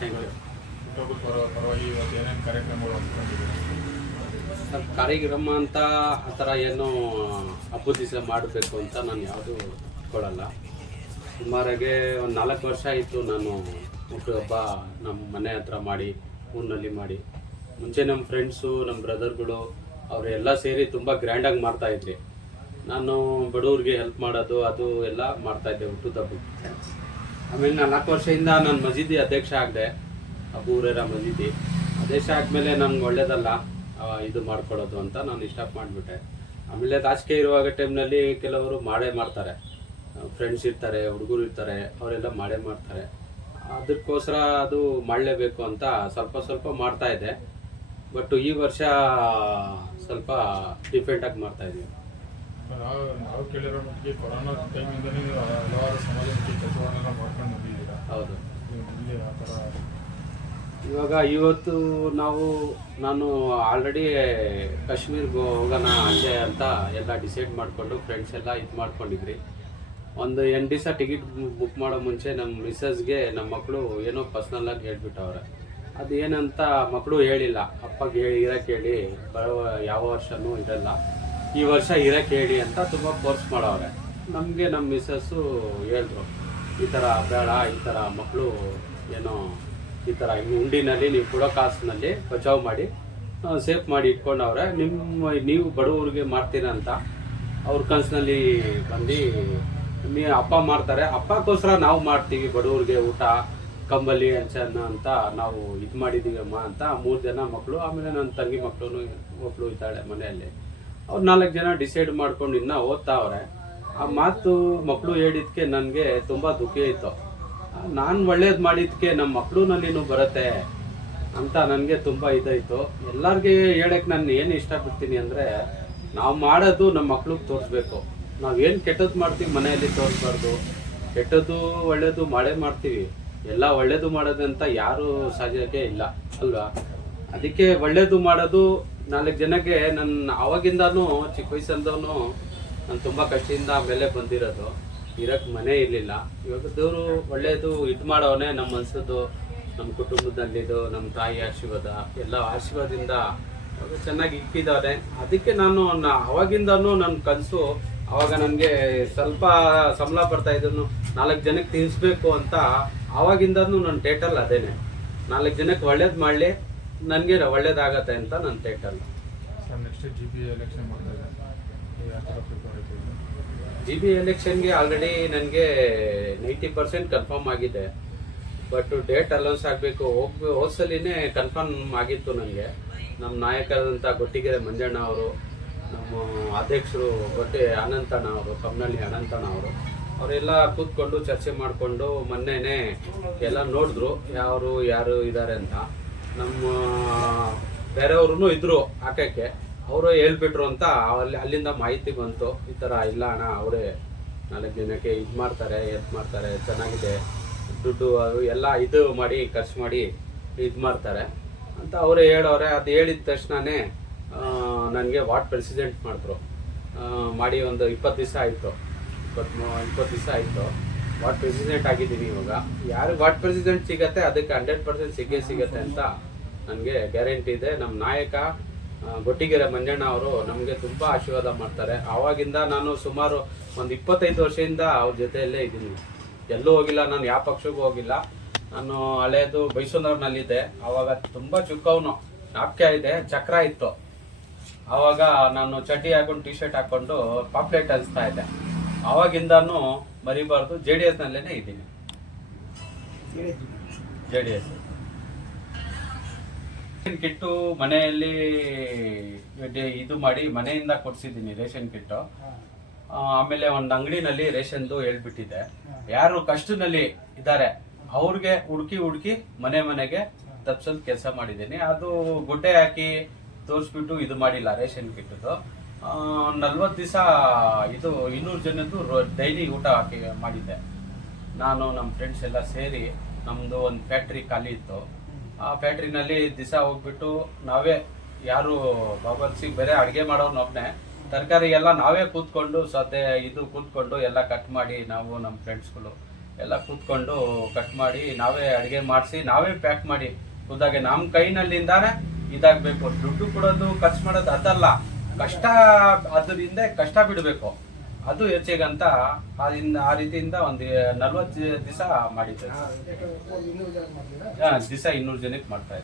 Thank you. ಪರವಾಗಿ ಇವತ್ತು ಏನೇನು ಕಾರ್ಯಕ್ರಮಗಳು ಅಂದ್ಕೊಂಡಿದ್ದೀವಿ? ಸರ್, ಕಾರ್ಯಕ್ರಮ ಅಂತ ಆ ಥರ ಏನೋ ಹಬ್ಬದ ದಿವಸ ಮಾಡಬೇಕು ಅಂತ ನಾನು ಯಾವುದೂ ಇಟ್ಕೊಳ್ಳಲ್ಲ. ಸುಮಾರಾಗೆ ಒಂದು 4 ವರ್ಷ ಆಯಿತು ನಾನು ಹುಟ್ಟುಹಬ್ಬ ನಮ್ಮ ಮನೆ ಹತ್ರ ಮಾಡಿ, ಊರಿನಲ್ಲಿ ಮಾಡಿ. ಮುಂಚೆ ನಮ್ಮ ಫ್ರೆಂಡ್ಸು, ನಮ್ಮ ಬ್ರದರ್ಗಳು ಅವರೆಲ್ಲ ಸೇರಿ ತುಂಬ ಗ್ರ್ಯಾಂಡಾಗಿ ಮಾಡ್ತಾಯಿದ್ರಿ. ನಾನು ಬಡವ್ರಿಗೆ ಹೆಲ್ಪ್ ಮಾಡೋದು ಅದು ಎಲ್ಲ ಮಾಡ್ತಾಯಿದ್ದೆ ಹುಟ್ಟುದ ಹಬ್ಬಕ್ಕೆ. ಆಮೇಲೆ 4 ವರ್ಷದಿಂದ ನಾನು ಮಸೀದಿ ಅಧ್ಯಕ್ಷ ಆಗಿದೆ, ಅಬು ಹುರೈರಾ ಮಸೀದಿ ಅಧ್ಯಕ್ಷ ಆದಮೇಲೆ ನಮ್ಗೆ ಒಳ್ಳೇದಲ್ಲ ಇದು ಮಾಡ್ಕೊಳ್ಳೋದು ಅಂತ ನಾನು ಸ್ಟಾಪ್ ಮಾಡಿಬಿಟ್ಟೆ. ಆಮೇಲೆ ರಾಜಕೀಯ ಇರುವಾಗ ಟೈಮ್ನಲ್ಲಿ ಕೆಲವರು ಮಾಡ್ತಾರೆ, ಫ್ರೆಂಡ್ಸ್ ಇರ್ತಾರೆ, ಹುಡುಗರು ಇರ್ತಾರೆ, ಅವರೆಲ್ಲ ಮಾಡ್ತಾರೆ. ಅದಕ್ಕೋಸ್ಕರ ಅದು ಮಾಡಲೇಬೇಕು ಅಂತ ಸ್ವಲ್ಪ ಮಾಡ್ತಾ ಇದ್ದೆ. ಬಟ್ ಈ ವರ್ಷ ಸ್ವಲ್ಪ ಡಿಫ್ರೆಂಟಾಗಿ ಮಾಡ್ತಾ ಇದ್ದೀವಿ. ನಾವು ಕೇಳಿರೋ ಮಟ್ಟಿಗೆ ಕೊರೋನಾ ಟೈಮಿಂದಲೇ ಹಲವಾರು ಸಮಾಜಮುಖಿ ಕೆಲಸಗಳನ್ನೆಲ್ಲ ಮಾಡ್ಕೊಂಡು ಬಂದಿದ್ದೀರಾ. ಹೌದು. ಇಲ್ಲಿ ಆ ಥರ ಇವಾಗ ಇವತ್ತು ನಾನು ಆಲ್ರೆಡಿ ಕಾಶ್ಮೀರ್ಗೆ ಹೋಗೋಣ ಅಲ್ಲೇ ಅಂತ ಎಲ್ಲ ಡಿಸೈಡ್ ಮಾಡಿಕೊಂಡು ಫ್ರೆಂಡ್ಸ್ ಎಲ್ಲ ಇದು ಮಾಡ್ಕೊಂಡಿದ್ರಿ. ಒಂದು 8 ದಿವಸ ಟಿಕೆಟ್ ಬುಕ್ ಮಾಡೋ ಮುಂಚೆ ನಮ್ಮ ಮಿಸ್ಸಸ್ಗೆ ನಮ್ಮ ಮಕ್ಕಳು ಏನೋ ಪರ್ಸ್ನಲ್ಲಾಗಿ ಹೇಳ್ಬಿಟ್ಟವ್ರೆ. ಅದು ಏನಂತ ಮಕ್ಕಳು ಹೇಳಿಲ್ಲ, ಅಪ್ಪಗೆ ಇರೋಕ್ಕೆ ಹೇಳಿ, ಬರೋ ಯಾವ ವರ್ಷವೂ ಇರಲ್ಲ, ಈ ವರ್ಷ ಇರೋಕ್ಕೆ ಹೇಳಿ ಅಂತ ತುಂಬ ಫೋರ್ಸ್ ಮಾಡವ್ರೆ. ನಮಗೆ ನಮ್ಮ ಮಿಸ್ಸಸ್ಸು ಹೇಳಿದ್ರು, ಈ ಥರ ಬೇಡ, ಈ ಥರ ಮಕ್ಕಳು ಏನೋ ಈ ಥರ ಉಂಡಿನಲ್ಲಿ ನೀವು ಕೊಡೋ ಕಾಸಿನಲ್ಲಿ ಬಚಾವ್ ಮಾಡಿ ಸೇಫ್ ಮಾಡಿ ಇಟ್ಕೊಂಡವ್ರೆ, ನೀವು ಬಡವ್ರಿಗೆ ಮಾಡ್ತೀರಾ ಅಂತ ಅವ್ರ ಕನಸಿನಲ್ಲಿ ಬಂದು ನೀವು ಅಪ್ಪ ಮಾಡ್ತಾರೆ, ಅಪ್ಪಕ್ಕೋಸ್ಕರ ನಾವು ಮಾಡ್ತೀವಿ ಬಡವ್ರಿಗೆ ಊಟ, ಕಂಬಲಿ ಅಂಚನ್ನ ಅಂತ ನಾವು ಇದು ಮಾಡಿದ್ದೀವಿ ಅಮ್ಮ ಅಂತ 3 ಜನ ಮಕ್ಕಳು. ಆಮೇಲೆ ನನ್ನ ತಂಗಿ ಮಕ್ಕಳು ಒಬ್ಬಳು ಇದ್ದಾಳೆ ಮನೆಯಲ್ಲಿ. ಅವ್ರು 4 ಜನ ಡಿಸೈಡ್ ಮಾಡ್ಕೊಂಡು ಇನ್ನೂ ಓದ್ತಾವ್ರೆ. ಆ ಮಾತು ಮಕ್ಕಳು ಹೇಳಿದ್ಕೆ ನನಗೆ ತುಂಬ ದುಃಖ ಇತ್ತು. ನಾನು ಒಳ್ಳೇದು ಮಾಡಿದ್ಕೆ ನಮ್ಮ ಮಕ್ಕಳುನಲ್ಲಿನೂ ಬರುತ್ತೆ ಅಂತ ನನಗೆ ತುಂಬ ಇದಾಯಿತು. ಎಲ್ಲರಿಗೆ ಹೇಳಕ್ಕೆ ನಾನು ಏನು ಇಷ್ಟಪಡ್ತೀನಿ ಅಂದರೆ, ನಾವು ಮಾಡೋದು ನಮ್ಮ ಮಕ್ಳಿಗೆ ತೋರಿಸ್ಬೇಕು. ನಾವೇನು ಕೆಟ್ಟದ್ದು ಮಾಡ್ತೀವಿ ಮನೆಯಲ್ಲಿ ತೋರಿಸ್ಬಾರ್ದು. ಕೆಟ್ಟದ್ದು ಒಳ್ಳೇದು ಮಾಡ್ತೀವಿ, ಎಲ್ಲ ಒಳ್ಳೇದು ಮಾಡೋದಂತ ಯಾರು ಸಾಧ್ಯತೆ ಇಲ್ಲ ಅಲ್ವಾ. ಅದಕ್ಕೆ ಒಳ್ಳೇದು ಮಾಡೋದು 4 ಜನಕ್ಕೆ. ನನ್ನ ಆವಾಗಿಂದನೂ ಚಿಕ್ಕ ವಯಸ್ಸಂದವನು ನಾನು ತುಂಬ ಕಷ್ಟದಿಂದ ಮೇಲೆ ಬಂದಿರೋದು. ಇರೋಕ್ಕೆ ಮನೆ ಇರಲಿಲ್ಲ. ಇವಾಗ ದೇವರು ಒಳ್ಳೆಯದು ಇದು ಮಾಡೋವನೇ. ನಮ್ಮ ಮನಸ್ಸದ್ದು, ನಮ್ಮ ಕುಟುಂಬದಲ್ಲಿದ್ದು, ನಮ್ಮ ತಾಯಿ ಆಶೀರ್ವಾದ ಎಲ್ಲ ಆಶೀರ್ವಾದದಿಂದ ಚೆನ್ನಾಗಿ ಇಕ್ಕಿದ್ದಾರೆ. ಅದಕ್ಕೆ ನಾನು ಅವಾಗಿಂದನೂ ನನ್ನ ಕನಸು, ಆವಾಗ ನನಗೆ ಸ್ವಲ್ಪ ಸಂಬಳ ಬರ್ತಾ ಇದ್ದನು, 4 ಜನಕ್ಕೆ ತಿನ್ನಿಸ್ಬೇಕು ಅಂತ. ಆವಾಗಿಂದನೂ ನನ್ನ ಟೇಟಲ್ ಅದೇನೆ, 4 ಜನಕ್ಕೆ ಒಳ್ಳೇದು ಮಾಡಲಿ, ನನಗೆ ಒಳ್ಳೇದಾಗತ್ತೆ ಅಂತ ನನ್ನ ಟೇಟಲ್. ನೆಕ್ಸ್ಟ್ GB ಎಲೆಕ್ಷನ್ ಮಾಡ್ತಾ ಇದ್ದಾರೆ, ಯಾವ ಥರ ಪ್ರಿಪೇರ್ ಆಯ್ತು? GB ಎಲೆಕ್ಷನ್ಗೆ ಆಲ್ರೆಡಿ ನನಗೆ 90% ಕನ್ಫರ್ಮ್ ಆಗಿದೆ. ಬಟ್ ಡೇಟ್ ಅಲೌನ್ಸ್ ಆಗಬೇಕು. ಹೋದ್ಸಲಿನೇ ಕನ್ಫರ್ಮ್ ಆಗಿತ್ತು ನನಗೆ. ನಮ್ಮ ನಾಯಕರಾದಂಥ ಗೊಟ್ಟಿಗೆರೆ ಮಂಜಣ್ಣ ಅವರು, ನಮ್ಮ ಅಧ್ಯಕ್ಷರು ಅನಂತಣ್ಣ ಅವರು, ಕಮ್ಮನಹಳ್ಳಿ ಅನಂತಣ್ಣ ಅವರು, ಅವರೆಲ್ಲ ಕೂತ್ಕೊಂಡು ಚರ್ಚೆ ಮಾಡಿಕೊಂಡು ಮೊನ್ನೆನೇ ಎಲ್ಲ ನೋಡಿದ್ರು ಯಾರು ಇದ್ದಾರೆ ಅಂತ. ನಮ್ಮ ಬೇರೆಯವ್ರೂ ಇದ್ದರು ಹಾಕೋಕ್ಕೆ, ಅವರು ಹೇಳ್ಬಿಟ್ರು ಅಂತ ಅಲ್ಲಿಂದ ಮಾಹಿತಿ ಬಂತು. ಈ ಥರ ಇಲ್ಲ ಅಣ್ಣ, ಅವರೇ 4 ಜನಕ್ಕೆ ಇದು ಮಾಡ್ತಾರೆ, ಚೆನ್ನಾಗಿದೆ, ದುಡ್ಡು ಅದು ಎಲ್ಲ ಇದು ಮಾಡಿ ಖರ್ಚು ಮಾಡಿ ಇದು ಮಾಡ್ತಾರೆ ಅಂತ ಅವರೇ ಹೇಳೋರೆ. ಅದು ಹೇಳಿದ ತಕ್ಷಣವೇ ನನಗೆ ವಾರ್ಡ್ ಪ್ರೆಸಿಡೆಂಟ್ ಮಾಡಿದ್ರು. ಮಾಡಿ ಒಂದು 20 ದಿವಸ ಆಯಿತು, 20 ದಿವಸ ಆಯಿತು. ವಾರ್ಡ್ ಪ್ರೆಸಿಡೆಂಟ್ ಆಗಿದ್ದೀನಿ. ಇವಾಗ ಯಾರು ವಾರ್ಡ್ ಪ್ರೆಸಿಡೆಂಟ್ ಸಿಗತ್ತೆ ಅದಕ್ಕೆ 100% ಸಿಗತ್ತೆ ಅಂತ ನನಗೆ ಗ್ಯಾರಂಟಿ ಇದೆ. ನಮ್ಮ ನಾಯಕ ಗೊಟ್ಟಿಗೆರೆ ಮಂಜಣ್ಣ ಅವರು ನಮಗೆ ತುಂಬ ಆಶೀರ್ವಾದ ಮಾಡ್ತಾರೆ. ಆವಾಗಿಂದ ನಾನು ಸುಮಾರು ಒಂದು 25 ವರ್ಷದಿಂದ ಅವ್ರ ಜೊತೆಯಲ್ಲೇ ಇದ್ದೀನಿ. ಎಲ್ಲೂ ಹೋಗಿಲ್ಲ, ನಾನು ಯಾವ ಪಕ್ಷಕ್ಕೂ ಹೋಗಿಲ್ಲ. ನಾನು ಹಳೇದು ಬೈಸೂರಿನಲ್ಲಿದ್ದೆ. ಆವಾಗ ತುಂಬ ಚುಕ್ಕವನು, ನಾಪ್ಕೆ ಇದೆ, ಚಕ್ರ ಇತ್ತು. ಆವಾಗ ನಾನು ಚಡ್ಡಿ ಹಾಕೊಂಡು T-ಶರ್ಟ್ ಹಾಕೊಂಡು ಪಾಪ್ಲೆಟ್ ಹಂಚ್ತಾ ಇದ್ದೆ. ಆವಾಗಿಂದನೂ ಮರಿಬಾರ್ದು, JDS-ನಲ್ಲೇ ಇದ್ದೀನಿ. JDS ಕಿಟ್ಟು ಮನೆಯಲ್ಲಿ ಇದು ಮಾಡಿ ಮನೆಯಿಂದ ಕೊಡ್ಸಿದ್ದೀನಿ ರೇಷನ್ ಕಿಟ್ಟು. ಆಮೇಲೆ ಒಂದು ಅಂಗಡಿನಲ್ಲಿ ರೇಷನ್ದು ಹೇಳ್ಬಿಟ್ಟಿದ್ದೆ, ಯಾರು ಕಷ್ಟದಲ್ಲಿ ಇದ್ದಾರೆ ಅವ್ರಿಗೆ ಹುಡುಕಿ ಮನೆಗೆ ತಪ್ಸೋದು ಕೆಲಸ ಮಾಡಿದ್ದೀನಿ. ಅದು ಗುಡ್ಡೆ ಹಾಕಿ ತೋರಿಸ್ಬಿಟ್ಟು ಇದು ಮಾಡಿಲ್ಲ ರೇಷನ್ ಕಿಟ್ಟದು. 40 ದಿವಸ ಇದು 200 ಜನದ್ದು ಡೈಲಿ ಊಟ ಹಾಕಿ ಮಾಡಿದ್ದೆ. ನಾನು ನಮ್ಮ ಫ್ರೆಂಡ್ಸ್ ಎಲ್ಲ ಸೇರಿ, ನಮ್ಮದು ಒಂದು ಫ್ಯಾಕ್ಟ್ರಿ ಖಾಲಿ ಇತ್ತು. ಆ ಫ್ಯಾಕ್ಟ್ರಿನಲ್ಲಿ ದಿವಸ ಹೋಗ್ಬಿಟ್ಟು ನಾವೇ, ಯಾರು ಬಾಬರ್ಸಿಗೆ ಬೇರೆ ಅಡುಗೆ ಮಾಡೋನೊಬ್ಬನೇ, ತರಕಾರಿ ಎಲ್ಲ ನಾವೇ ಕೂತ್ಕೊಂಡು ಕೂತ್ಕೊಂಡು ಎಲ್ಲ ಕಟ್ ಮಾಡಿ ನಾವು ನಮ್ಮ ಫ್ರೆಂಡ್ಸ್ಗಳು ಎಲ್ಲ ಕೂತ್ಕೊಂಡು ಕಟ್ ಮಾಡಿ ನಾವೇ ಅಡುಗೆ ಮಾಡಿಸಿ ನಾವೇ ಪ್ಯಾಕ್ ಮಾಡಿ ಖುದ್ದಾಗೆ ನಮ್ಮ ಕೈನಲ್ಲಿಂದಾನೆ ಇದಾಗಬೇಕು. ದುಡ್ಡು ಕೊಡೋದು ಖರ್ಚು ಮಾಡೋದು ಅದಲ್ಲ, ಕಷ್ಟ ಅದರಿಂದ ಕಷ್ಟ ಬಿಡಬೇಕು, ಅದು ಹೆಚ್ಚಿಗಂತ ಆ ರೀತಿಯಿಂದ ಒಂದು 40 ದಿವಸ ಮಾಡಿದ್ದೆ. ದಿವಸ 200 ಜನಕ್ಕೆ ಮಾಡ್ತಾ ಇದ್ದೆ.